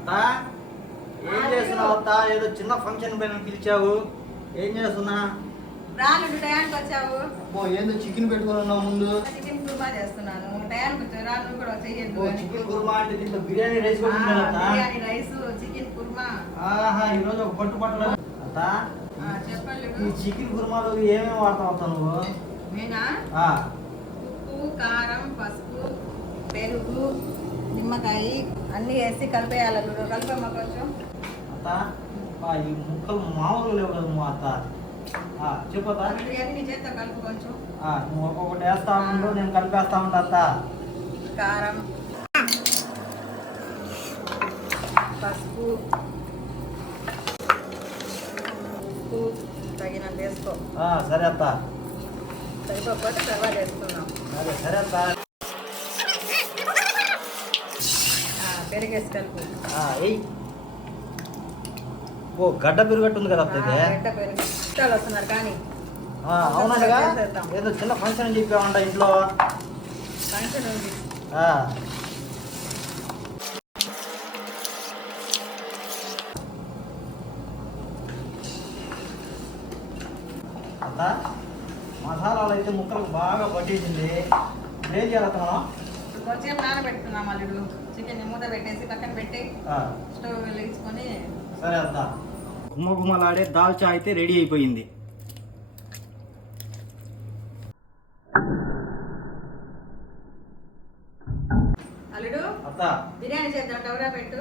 అత్త? ఏం చేస్తున్నావు అత్త? ఏదో చిన్న ఫంక్షన్ పైన పిలిచావు. ఏం చేస్తున్నా? రాను టయానికి వచ్చావు. అబ్బో ఏందో చికెన్ పెట్టుకుని ఉన్నావు ముందు. చికెన్ కుర్మా చేస్తున్నాను. టయానికి రాను కూడా చికెన్ కుర్మా అంటే దీంట్లో బిర్యానీ రైస్ కూడా ఉంది అత్త బిర్యానీ రైస్ చికెన్ కుర్మా. ఆహా ఈరోజు ఒక పట్టు పట్టలు అత్త ఆ, చెప్పండి. ఈ చికెన్ కుర్మాలో ఏమేమి వాడతావు అత్త నువ్వు? నేనా? ఆ, ఉప్పు కారం పసుపు పెరుగు నిమ్మకాయ అన్నీ వేసి కలిపేయాలి చూడు కలిపమ్మా కొంచెం. అత్త ఈ ముక్కలు మామూలు లేవు కదా మా అత్త. నీ కలుపు కొంచెం. నువ్వు ఒక్కొక్కటి వేస్తా ఉండు నేను కలిపేస్తా ఉంటా అత్త. కారం. పసుపు. ఉప్పు తగినంత వేసుకో. సరే అత్త. సరిపోకపోతే తర్వాత వేసుకున్నాం సరే సరే అత్త. పెరిగేసి కలుపు ఓ గడ్డ పెరుగట్టు ఉంది కదా గడ్డ పెరుగు. చుట్టాలు వస్తున్నారు కానీ. ఏదో చిన్న ఫంక్షన్ అని చెప్పామంట ఇంట్లో. ఫంక్షన్ ఉంది. అత్త మసాలాలు అయితే ముక్కలకు బాగా పట్టేసింది. ఏం చేయాలి మనం కొంచెం నానబెట్టుకున్నాం అల్లుడు. చికెన్ మూత పెట్టేసి పక్కన పెట్టి ఆ, స్టవ్ వెలిగించుకొని సరే అత్త. గుమ్మ గుమ్మలాడే దాల్చా అయితే రెడీ అయిపోయింది. అల్లుడు అత్త. బిర్యానీ చేద్దాం పెట్టు.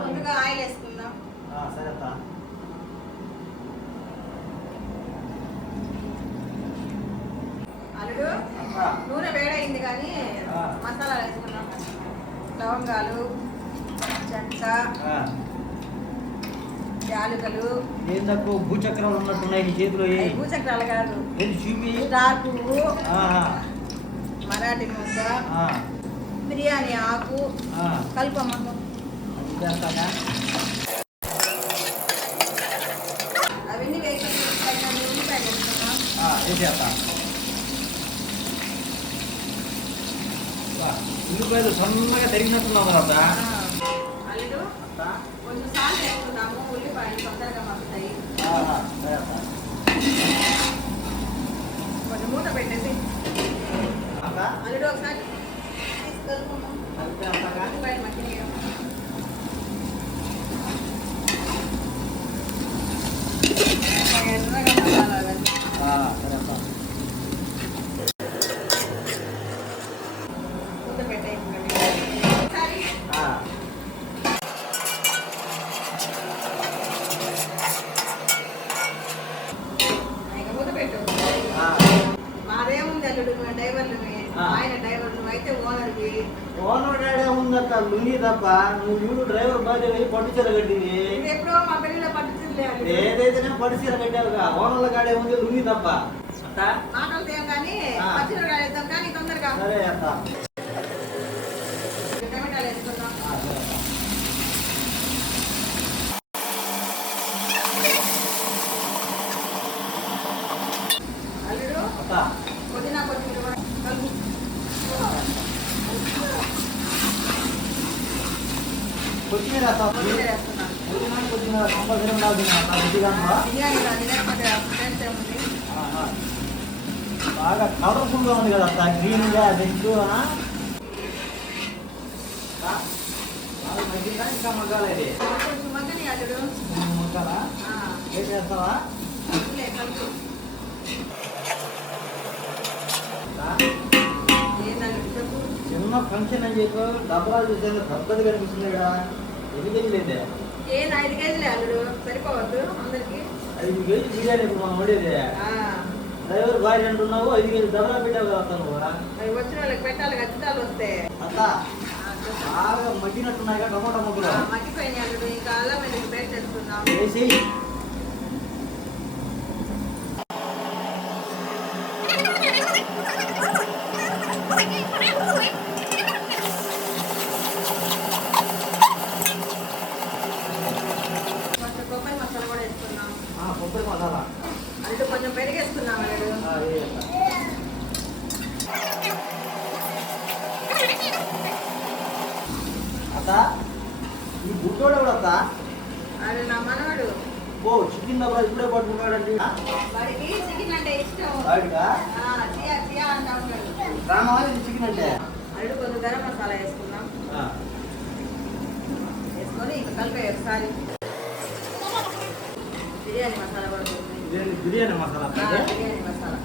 ముందుగా ఆయిల్ వేసుకుందాం. ఆ, సరే అత్త. అల్లుడు నూనె వేడైంది కానీ. మసాలాలు వేసుకుందాం లవంగాలు చెక్క యాలుకలు. ఏందక్కో భూచక్రాలు ఉన్నట్టున్నాయి నీ చేతిలో భూచక్రాలు కాదు. చూపి? స్టార్ పువ్వు మరాఠీ ముక్క బిర్యానీ ఆకు కలుపమ్మ అవన్నీ వేసి ఉల్లిపాయలు వేసుకున్నాం. వేసేస్తా వా, ఉల్లిపాయలు సన్నగా తరిగినట్టున్నావు కదా అత్త? అల్లుడు అత్త కొంచెం సాల్ట్ వేసుకున్నాము ఉల్లిపాయలు తొందరగా మగ్గుతాయి ఆహా, సరే అత్త. కొంచెం మూత పెట్టేసి అత్త, అల్లుడు ఒకసారి తీసుకెళ్ళుకున్నాం కలిపేస్తాగా? ఉల్లిపాయలు మగ్గినాయి ఎర్రగా మసాలా అవన్నీ. ఆ, సరే అత్త. మూత పెట్టేయండి ఒకసారి ఆ, ఇక మూత పెట్టు ఆ, మాదేముంది అల్లుడు మా డ్రైవర్లు ఆ. ఆయన డ్రైవర్ నువ్వు అయితే ఓనర్వి ఓనర్ డాడీ ఉందక్క లుంగి తప్ప నువ్వు చూడు డ్రైవర్ బాధ్యత పట్టు చీర కట్టింది. ఏదైతేనే పట్టు చీర కట్టావుగా ఓనర్ల కాడే ఉంది లుంగి తప్ప. అత్త. మాటలు తేం కానీ ఆ. పచ్చిమిరకాయలు వేద్దాం కానీ తొందరగా సరే అత్త టమాటాలు వేసుకుందాం ఆ, సరే అత్త. అల్లుడు అత్త పుదీనా కొత్తిమీర కూడా కలుపు కొత్తిమీర అత్త కొత్తిమీర వేస్తున్నాం పుదీనా కొత్తిమీర కంపల్సరీ ఉండాలి దీని అత్త రుచిగా ఉందా? బిర్యానీ రాదు లేకపోతే టేస్ట్ ఏముంది ఆహా. బాగా కలర్ఫుల్గా ఉంది కదా అంత గ్రీన్గా రెడ్ ఇంకా మగ్గాలి ఇది మగ్గాలా ఏం చేస్తావా చిన్న ఫంక్షన్ అని చెప్పి డబ్బాలు చూసేందుకు పెద్దది కనిపిస్తుంది ఇక్కడ కేజీలు ఏంది ఐదు కేజీలే అల్లుడు? సరిపోవద్దు అందరికి. ఐదు కేజీ బిర్యానీ మనం వండేది? డ్రైవర్ భార్య అంటున్నావు ఐదు కేజీ డబ్బులా పెట్టావు కదా. వచ్చిన వాళ్ళకి పెట్టాలి ఖచ్చితాలు వస్తే. అత్త. బాగా మగ్గినట్టున్నాయి టమోటా ఆ, మగ్గిపోయినాయి అల్లుడు. ఇంకా అల్లం వెల్లుల్లి పేస్ట్ చేసుకుందాం వేసి కొంచెం కొబ్బరి మసాలా కూడా వేసుకున్నాం ఆ, కొబ్బరి మసాలా అల్లుడు కొంచెం పెరిగేసుకున్నాం అల్లుడు ఆ, వేయి అత్త. అత్త ఈ బుట్టోడు ఎవడు అత్త అది నా మనవాడు ఓ చికెన్ డబ్బా ఇప్పుడే పట్టుకున్నాడండి వాడికి చికెన్ అంటే చికెన్ అంటే? అల్లుడు గరం మసాలా వేసుకుందాం. వేసుకొని ఇంకా కలిపే ఒకసారి. బిర్యానీ మసాలా కూడా బిర్యానీ మసాలా? బిర్యానీ మసాలా.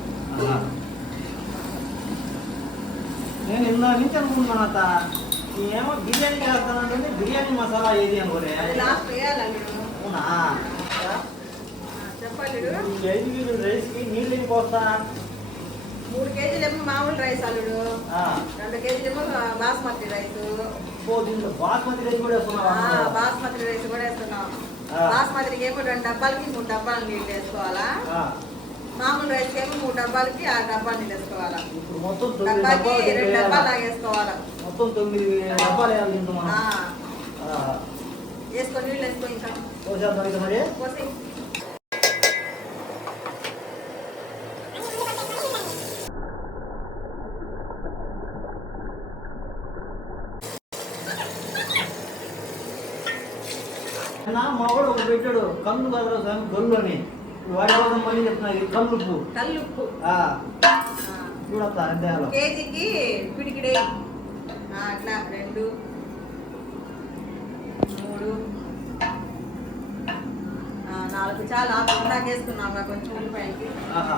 నేను ఇందా నుంచి అనుకుంటున్నాను అత్త ఏమో బిర్యానీ చేస్తానంటే బిర్యానీ మసాలా ఏది అనుకోరే లాస్ట్ వేయాలి అవునా? ఆ, నీళ్ళు పోస్తా? మూడు కేజీలు ఏమో మామూలు రైస్ అల్లుడు ఆ. రెండు కేజీలు ఏమో బాస్మతి రైస్. బాస్మతి రైస్ కూడా ఆ, వేస్తున్నావా బాస్మతి రైస్ కూడా వేస్తున్నాం. ఆ. బాస్మతికి ఏమో రెండు డబ్బాలకి మూడు డబ్బాలు నీళ్ళు వేసుకోవాలా? ఆ. మామూలు రైస్కి ఏమో మూడు డబ్బాలకి ఆరు డబ్బాలు నీళ్ళు వేసుకోవాలా? డబ్బాకి రెండు డబ్బాలు? లాగేసుకోవాలా? మొత్తం తొమ్మిది డబ్బాలు ఆ, ఆ. వేసుకొని నీళ్ళు వేసుకో ఇంకా. పోసేద్దాం ఇక మరి పోసి నా మగడు ఒక పెట్టాడు కళ్ళు కదరా స్వామి గొల్లు అని వాడి కోసం మళ్ళీ చెప్తున్నా ఇది కల్లుప్పు. ఆ, చూడత్తా అంతే. కేజీకి పిడికిడే. అట్లా రెండు మూడు నాలుగు. చాలా కదా కొంచెం ఉల్లిపాయలకి ఆహా.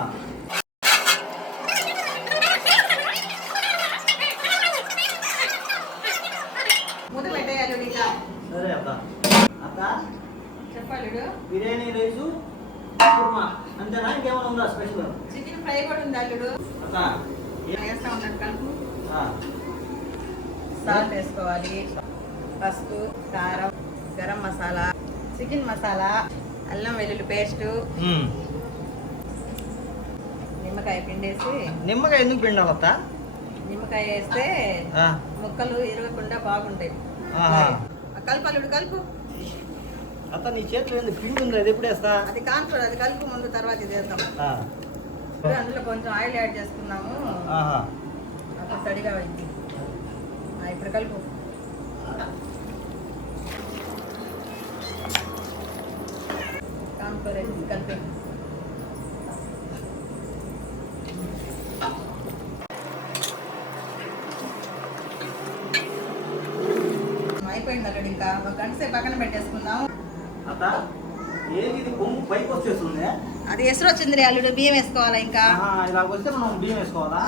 మూత పెట్టేయాలి ఇంకా సరే అత్త అత్త చెప్పాలి బిర్యానీ రైసు కుర్మా అంతేనా ఇంకేమైనా ఉందా స్పెషల్? చికెన్ ఫ్రై కూడా ఉంది అల్లుడు. వేస్తా ఉంటాను కలుపు సాల్ట్ వేసుకోవాలి. పసుపు కారం గరం మసాలా చికెన్ మసాలా అల్లం వెల్లుల్లి పేస్ట్. నిమ్మకాయ పిండేసి. నిమ్మకాయ ఎందుకు పిండాలి అత్త? నిమ్మకాయ వేస్తే ముక్కలు ఇరగకుండా బాగుంటాయి. కలుపు అల్లుడు కలుపు. అత్త నీ చేతిలో ఏంది? పిండి ఉంది? అది ఎప్పుడు వేస్తా? అది కాన్ఫర్ అది కలుపు ముందు తర్వాత ఇది వేద్దాం. ఆ, ఇప్పుడు అందులో కొంచెం ఆయిల్ యాడ్ చేసుకున్నాము. ఆహా. అప్పుడు తడిగా అయింది. ఇప్పుడు కలుపు. కాన్ఫర్ వేసి కలిపి. అయిపోయింది అల్లుడు ఇంకా. ఒక గంట సేపు పక్కన పెట్టేసుకుందాం అత్త ఏది ఇది కొమ్ము పైకి వచ్చేస్తుంది? అది ఎసురు వచ్చింది అల్లుడు బియ్యం వేసుకోవాలా ఇంకా? ఇలా వస్తే మనం బియ్యం వేసుకోవాలా?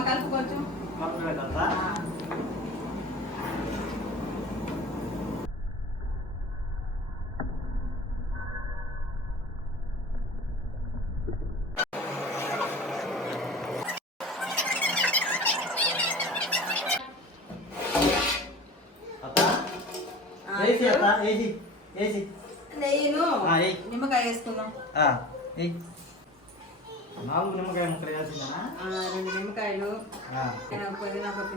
కలుపు కొంచెం కంప్లీట్ కదా ఆ. అత్త ఆ, వేసి ఇప్పుడు అత్త వేసి వేసి నెయ్యిను ఆ, ఎయ్. నిమ్మకాయ వేసుకుందాం ఆ, ఎయ్. నాలుగు నిమ్మకాయ ముక్కలు వేసిందా ఆ, రెండు నిమ్మకాయలు.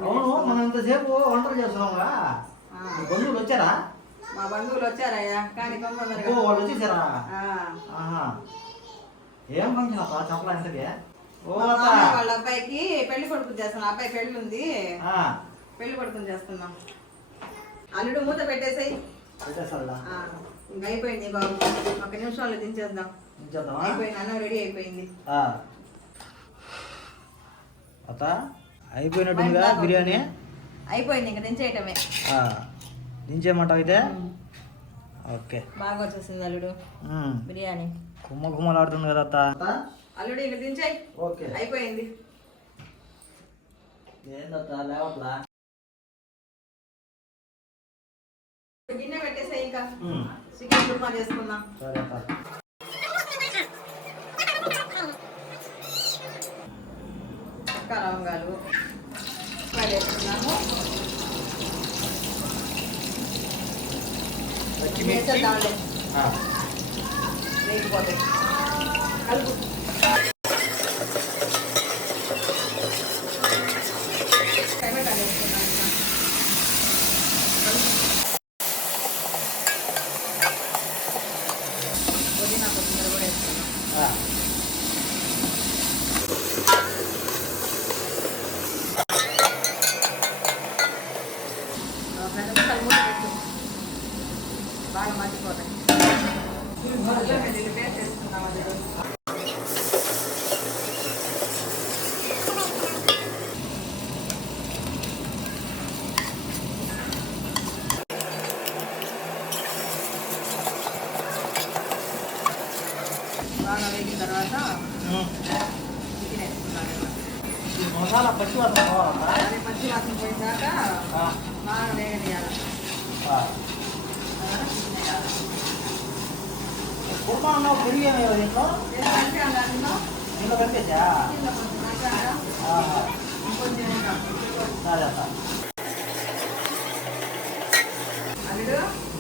అవును వేసుకుందాం. మనం ఇంతసేపు వంటలు మీ బంధువులు వచ్చారా? మా బంధువులు వచ్చారయ్యా కానీ ఓ వాళ్ళు వచ్చేసారా? ఏం ఫంక్షన్ అత్త చెప్పలా ఇంతకి? ఓ వాళ్ళ అబ్బాయికి పెళ్ళి కొడుకు చేస్తున్నాం. అబ్బాయి పెళ్ళి ఉంది. పెళ్ళి కొడుకుని చేస్తున్నాం. అల్లుడు మూత పెట్టేసాయి. పెట్టేస్తాడా ఇంకా అయిపోయింది బాబు. ఒక నిమిషంలో దించేద్దాం. అయిపోయింది అన్నం రెడీ అయిపోయింది. ఆ. అత్త అయిపోయినట్టుందిగా బిర్యానీ? అయిపోయింది ఇంకా దించేయటమే. దించేయమంటావు అయితే? ఓకే. బాగా వచ్చేసింది అల్లుడు. బిర్యానీ. కుమ్మ కుమ్మలాడుతుంది కదా అత్త అల్లుడు ఇంకా దించేయి. ఓకే. అయిపోయింది. ఏందత్త లేవట్లా? గిన్నె పెట్టేసాయి ఇంకా. చికెన్ కుర్మా చేసుకుందాం చెక్క లవంగాలు పచ్చిమిర్చి వేసేద్దాంలే. వేగిపోతాయి. కలుపు. మర్చిపోతాయి అల్లం వెల్లుల్లి పేస్ట్ వేసుకుందాం అల్లుడు బాగా వేగిన తర్వాత చికెన్ వేసుకున్నాను ఈ మసాలా పచ్చి వాసన పోవాలన్నా? అది పచ్చి వాసన పోయినాక ఆ, బాగా వేగనియాలి ఆ. తర్వాత చికెన్ వేయాలి కుర్మా ఉన్నావు పెరిగి అందులో దీంట్లో కలిపేసా చికెన్లో కొంచెం మసాలా ఆహా. ఇంకొంచెం వేద్దాం. సరే అత్త. అల్లుడు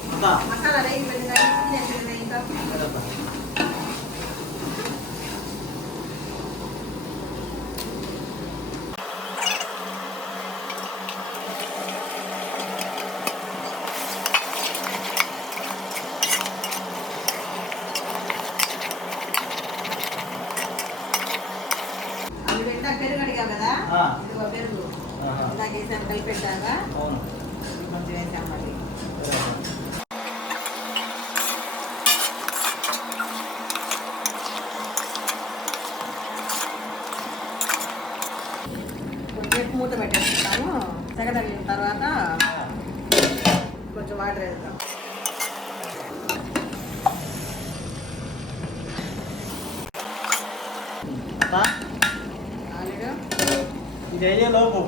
అత్త. మసాలా వేగి వెళ్ళిందా చికెన్ వేసి ఇంకా సరే అత్త. అల్లుడు ఇందాక పెరుగు అడిగావు కదా ఆ. ఇదిగో పెరుగు ఆహా. ఇందాక వేసాను కలిపి పెట్టాక అవును కొంచెం వేసాం మళ్ళీ సరే అత్త. కొంచెం మూత పెట్టేసుకుంటాము. తెగదగిన తర్వాత. కొంచెం వాటర్ వేద్దాం. ఇది అయ్యే లోపు.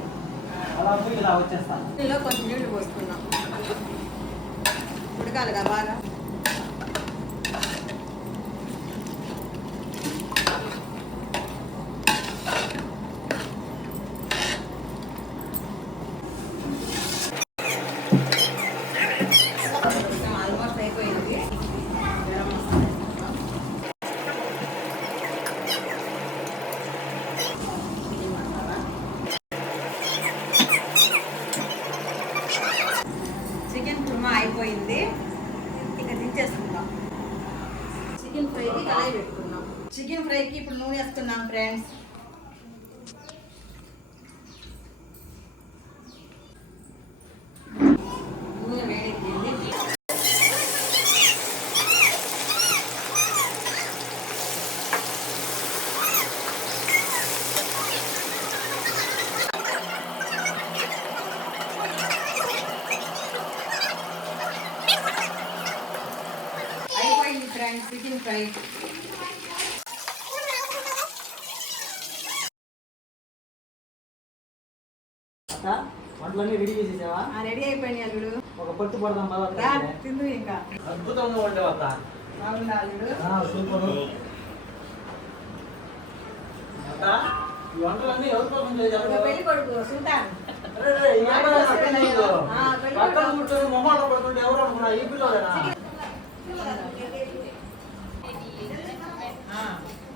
అలా ఇలా వచ్చేస్తాను ఇందులో కొంచెం నీళ్ళు పోసుకున్నాం ఉడకాలిగా బాగా ఆల్మోస్ట్ అయిపోయింది గరం మసాలా వేసుకుందాం. చికెన్ మసాలా చికెన్ కుర్మా అయిపోయింది చేసుకుందాం. చికెన్ ఫ్రైకి కళాయి పెట్టుకుందాం. చికెన్ ఫ్రైకి ఇప్పుడు నూనె వేస్తున్నాం ఫ్రెండ్స్ నూనె వేడెక్కింది అయిపోయింది ఫ్రెండ్స్ చికెన్ ఫ్రై వంటలన్నీ రెడీ చేసేసావా? రెడీ అయిపోయింది అల్లుడు ఒక పట్టు పడదాం పదా తిందు ఇంకా. అద్భుతంగా అత్త. బాగుందా అల్లుడు సూపర్. వంటలన్నీ ఎవరి కోసం చేశారు పెళ్ళి కొడుకు సుల్తాన్. పక్కన. కూర్చొని పడుతుంటే ఎవరు అనుకున్నా ఈ పిల్లలేనా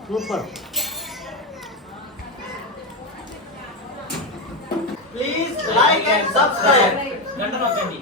super please like and subscribe గంట నొక్కండి